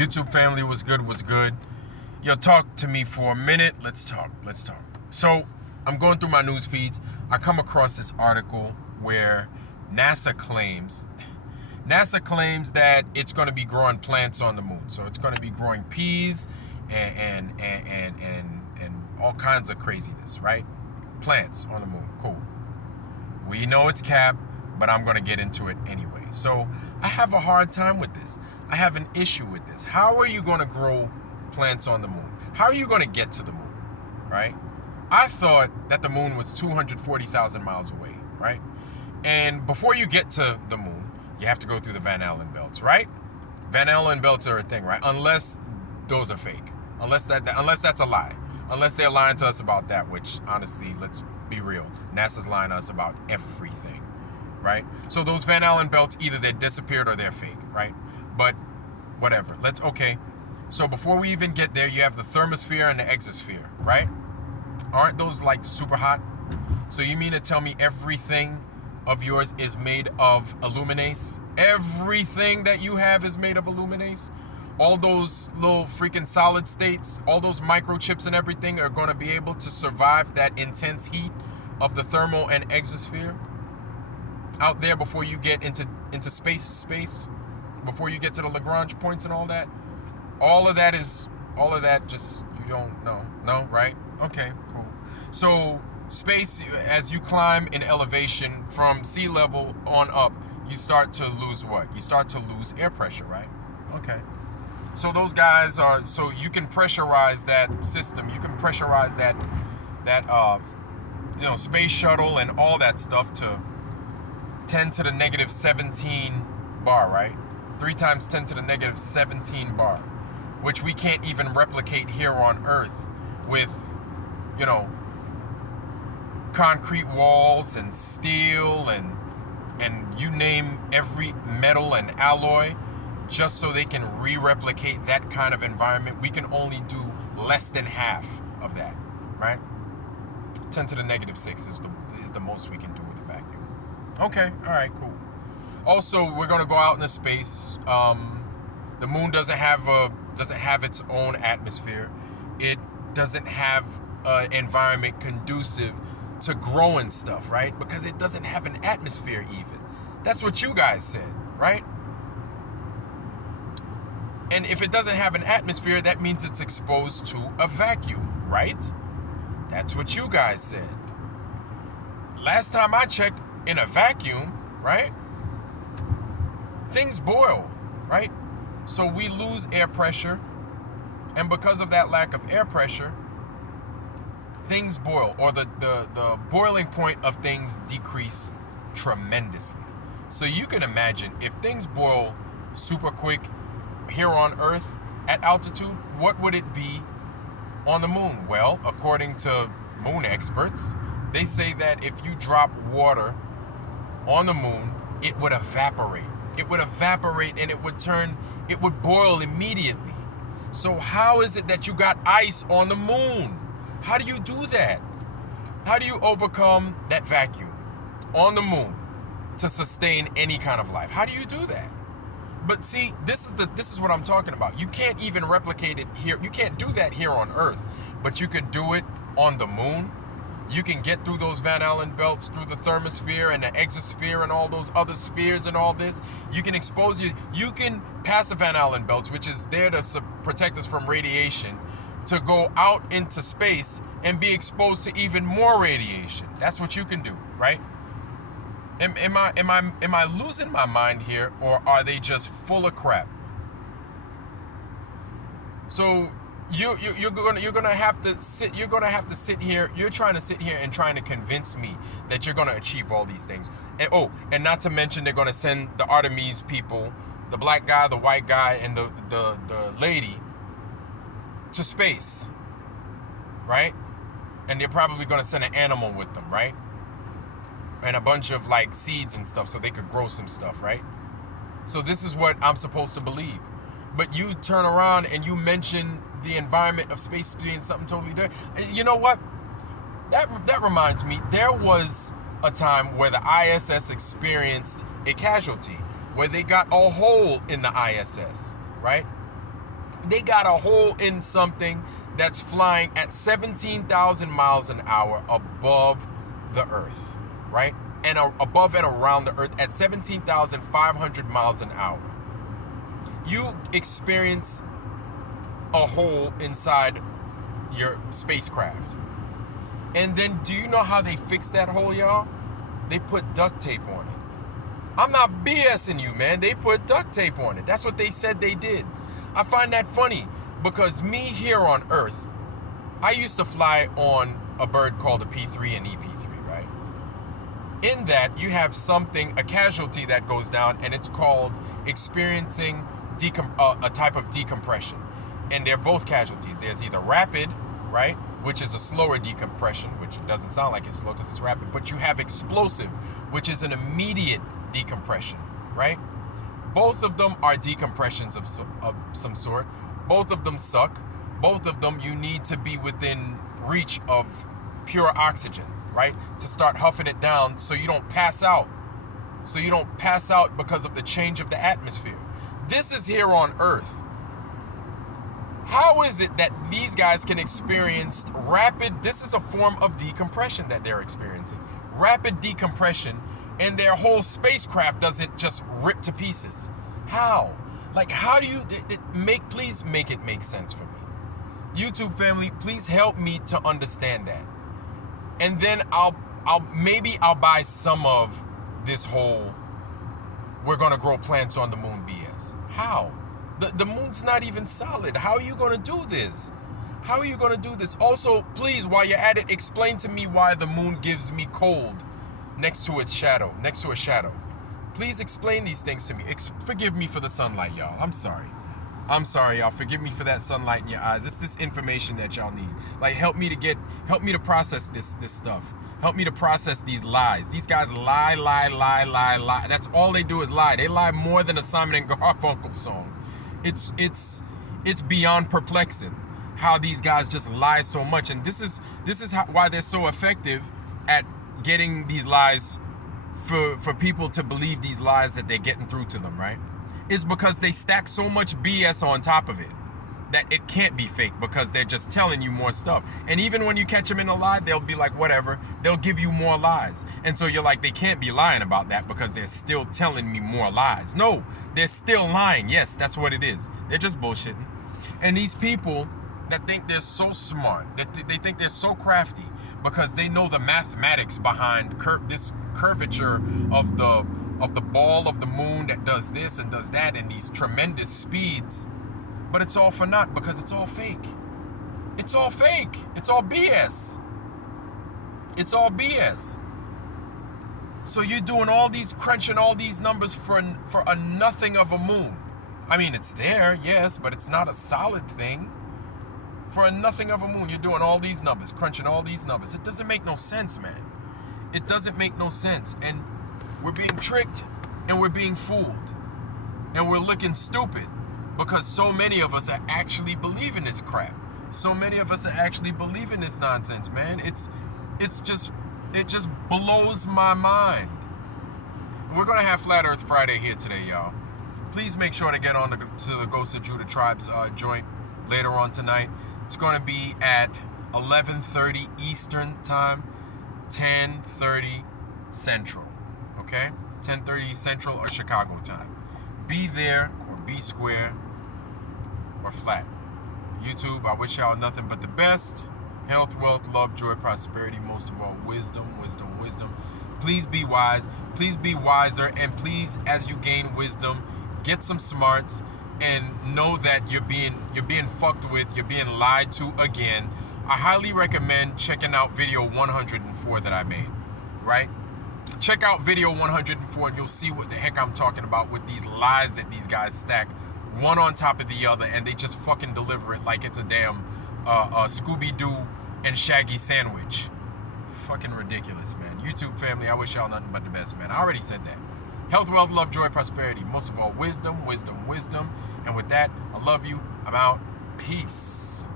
YouTube family, was good, was good. Yo, talk to me for a minute. Let's talk. So, I'm going through my news feeds. I come across this article where NASA claims that it's going to be growing plants on the moon. So it's going to be growing peas and all kinds of craziness, right? Plants on the moon. Cool. We know it's cap, but I'm going to get into it anyway. So I have a hard time with this. I have an issue with this. How are you going to grow plants on the moon? How are you going to get to the moon, right? I thought that the moon was 240,000 miles away, right? And before you get to the moon, you have to go through the Van Allen belts, right? Van Allen belts are a thing, right? Unless those are fake. Unless that's a lie. Unless they're lying to us about that, which honestly, let's be real. NASA's lying to us about everything, right? So those Van Allen belts, either they're disappeared or they're fake, right? But whatever. Okay. So before we even get there, you have the thermosphere and the exosphere, right? Aren't those like super hot? So you mean to tell me everything of yours is made of aluminase? Everything that you have is made of aluminase? All those little freaking solid states, all those microchips and everything are going to be able to survive that intense heat of the thermal and exosphere out there before you get into space, before you get to the Lagrange points and all that? All of that just, you don't know. No, right? Okay, cool. So space, as you climb in elevation from sea level on up, you start to lose what? You start to lose air pressure, right? Okay. So those guys are, so you can pressurize that system. You can pressurize that space shuttle and all that stuff to 10 to the negative 17 bar, right? 3 times 10 to the negative 17 bar, which we can't even replicate here on Earth with, concrete walls and steel and you name every metal and alloy, just so they can re-replicate that kind of environment. We can only do less than half of that, right? 10 to the negative 6 is the most we can do with a vacuum. Okay, all right, cool. Also, we're gonna go out into space. The moon doesn't have its own atmosphere. It doesn't have an environment conducive to growing stuff, right? Because it doesn't have an atmosphere even. That's what you guys said, right? And if it doesn't have an atmosphere, that means it's exposed to a vacuum, right? That's what you guys said. Last time I checked, in a vacuum, right? Things boil, right? So we lose air pressure. And because of that lack of air pressure, things boil, or the boiling point of things decrease tremendously. So you can imagine if things boil super quick here on Earth at altitude, what would it be on the moon? Well, according to moon experts, they say that if you drop water on the moon, it would evaporate. It would evaporate and it would boil immediately. So how is it that you got ice on the moon? How do you do that? How do you overcome that vacuum on the moon to sustain any kind of life? How do you do that? But see, this is what I'm talking about. You can't even replicate it here. You can't do that here on Earth, but you could do it on the moon. You can get through those Van Allen belts, through the thermosphere and the exosphere and all those other spheres and all this. You can you can pass the Van Allen belts, which is there to protect us from radiation, to go out into space and be exposed to even more radiation. That's what you can do, right? Am I losing my mind here, or are they just full of crap? So you're gonna have to sit here. You're trying to sit here and trying to convince me that you're gonna achieve all these things. And not to mention they're gonna send the Artemis people, the black guy, the white guy, and the lady to space, right? And they're probably gonna send an animal with them, right? And a bunch of like seeds and stuff so they could grow some stuff, right? So this is what I'm supposed to believe. But you turn around and you mention the environment of space being something totally different. You know what? That reminds me, there was a time where the ISS experienced a casualty, where they got a hole in the ISS, right? They got a hole in something that's flying at 17,000 miles an hour above the Earth, right? And above and around the Earth at 17,500 miles an hour. You experience a hole inside your spacecraft. And then do you know how they fix that hole, y'all? They put duct tape on it. I'm not BSing you, man. They put duct tape on it. That's what they said they did. I find that funny because me here on Earth, I used to fly on a bird called a P3 and EP3, right? In that, you have a casualty that goes down, and it's called experiencing a type of decompression. And they're both casualties. There's either rapid, right, which is a slower decompression, which doesn't sound like it's slow because it's rapid, but you have explosive, which is an immediate decompression, right? Both of them are decompressions of some sort. Both of them suck. Both of them you need to be within reach of pure oxygen, right? To start huffing it down so you don't pass out. So you don't pass out because of the change of the atmosphere. This is here on Earth. How is it that these guys can experience this is a form of decompression that they're experiencing. Rapid decompression, and their whole spacecraft doesn't just rip to pieces. How? Like, how do you, please make it make sense for me. YouTube family, please help me to understand that. And then I'll buy some of this whole, we're gonna grow plants on the moon BS. How? The moon's not even solid. How are you gonna do this? How are you gonna do this? Also, please, while you're at it, explain to me why the moon gives me cold next to a shadow. Please explain these things to me. Forgive me for the sunlight, y'all. I'm sorry, y'all. Forgive me for that sunlight in your eyes. It's this information that y'all need. Like, help me to process this stuff. Help me to process these lies. These guys lie. That's all they do is lie. They lie more than a Simon and Garfunkel song. It's beyond perplexing how these guys just lie so much. And this is why they're so effective at getting these lies for people to believe these lies that they're getting through to them, right? Is because they stack so much BS on top of it that it can't be fake because they're just telling you more stuff. And even when you catch them in a lie, they'll be like, whatever, they'll give you more lies. And so you're like, they can't be lying about that because they're still telling me more lies. No, they're still lying. Yes, that's what it is. They're just bullshitting. And these people that think they're so smart, that they think they're so crafty because they know the mathematics behind this curvature of the ball of the moon that does this and does that and these tremendous speeds. But it's all for naught because it's all fake. It's all fake. It's all BS. It's all BS. So you're doing all these, crunching all these numbers for a nothing of a moon. I mean, it's there, yes, but it's not a solid thing. For a nothing of a moon, you're doing all these numbers, crunching all these numbers. It doesn't make no sense, man. It doesn't make no sense. And we're being tricked and we're being fooled. And we're looking stupid. Because so many of us are actually believing this crap. So many of us are actually believing this nonsense, man. It just blows my mind. We're gonna have Flat Earth Friday here today, y'all. Please make sure to get on to the Ghost of Judah Tribes joint later on tonight. It's gonna be at 11:30 Eastern time, 10:30 Central. Okay, 10:30 Central or Chicago time. Be there or be square or flat. YouTube, I wish y'all nothing but the best. Health, wealth, love, joy, prosperity, most of all, wisdom. Please be wise. Please be wiser. And please, as you gain wisdom, get some smarts and know that you're being fucked with, you're being lied to again. I highly recommend checking out video 104 that I made, right? Check out video 104 and you'll see what the heck I'm talking about with these lies that these guys stack one on top of the other, and they just fucking deliver it like it's a damn Scooby-Doo and Shaggy sandwich. Fucking ridiculous, man. YouTube family, I wish y'all nothing but the best, man. I already said that. Health, wealth, love, joy, prosperity. Most of all, wisdom. And with that, I love you. I'm out. Peace.